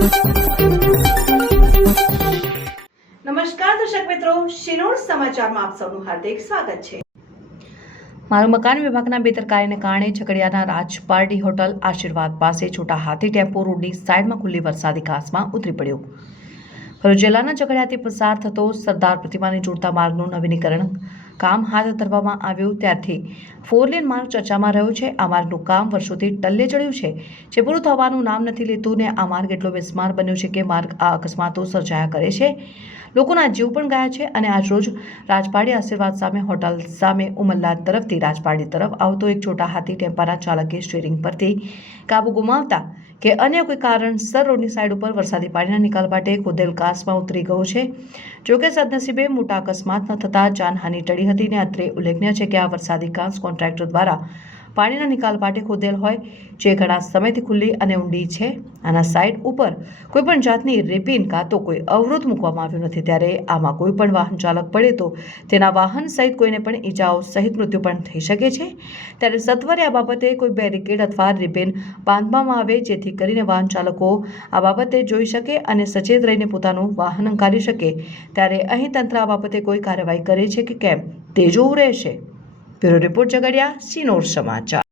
નમસ્કાર દર્શક મિત્રો, શિનોર સમાચારમાં આપ સૌનું હાર્દિક સ્વાગત છે। મારું મકાન વિભાગના બેદરકારીને કારણે ઝઘડિયાના રાજપારડી હોટલ આશીર્વાદ પાસે છોટા હાથી ટેમ્પો રોડની સાઈડમાં ખુલ્લી વરસાદી ઘાસમાં ઉતરી પડ્યો। ભરૂચ જિલ્લાના ઝઘડિયાથી પસાર થતો સરદાર પ્રતિમાને જોડતા માર્ગનું નવીનીકરણ કામ હાથ ધરવામાં આવ્યું ત્યારથી 4 લેન માર્ગ ચર્ચામાં રહ્યો છે। આ માર્ગનું કામ વર્ષોથી ટલ્લે ચડ્યું છે, જે પૂરું થવાનું નામ નથી લેતું ને આ માર્ગ એટલો બિસ્માર બન્યો છે કે માર્ગ આ અકસ્માતો સર્જાયા કરે છે, લોકોના જીવ પણ ગયા છે। અને આજરોજ રાજપારડી આશીર્વાદ સામે હોટલ સામે ઉમરલા તરફથી રાજપારડી તરફ આવતો એક છોટા હાથી ટેમ્પાના ચાલકે સ્ટીયરિંગ પરથી કાબુ ગુમાવતા કે અન્ય કોઈ કારણસર રોડની સાઈડ ઉપર વરસાદી પાણીના નિકાલ માટે ખોદેલ ઘાસમાં ઉતરી ગયો છે। જોકે સદનસીબે મોટા અકસ્માત ન થતાં જાનહાનિ ટળી હતી ને અત્રે ઉલ્લેખનીય છે કે આ વરસાદી ઘાસ કોન્ટ્રાક્ટર દ્વારા પાણીના નિકાલ માટે ખોદેલ હોય, જે ઘણા સમયથી ખુલ્લી અને ઊંડી છે। આના સાઈડ ઉપર કોઈપણ જાતની રેપિન કાં તો કોઈ અવરોધ મૂકવામાં આવ્યો નથી, ત્યારે આમાં કોઈ પણ વાહન ચાલક પડે તો તેના વાહન સહિત કોઈને પણ ઈજાઓ સહિત મૃત્યુ પણ થઈ શકે છે। ત્યારે સત્વરે આ બાબતે કોઈ બેરિકેડ અથવા રેપિન બાંધવામાં આવે, જેથી કરીને વાહન ચાલકો આ બાબતે જોઈ શકે અને સચેત રહીને પોતાનું વાહન હંકારી શકે। ત્યારે અહીં તંત્ર આ બાબતે કોઈ કાર્યવાહી કરે છે કે કેમ તે જોવું રહેશે। બ્યુરો રિપોર્ટ ઝઘડિયા, શિનોર સમાચાર।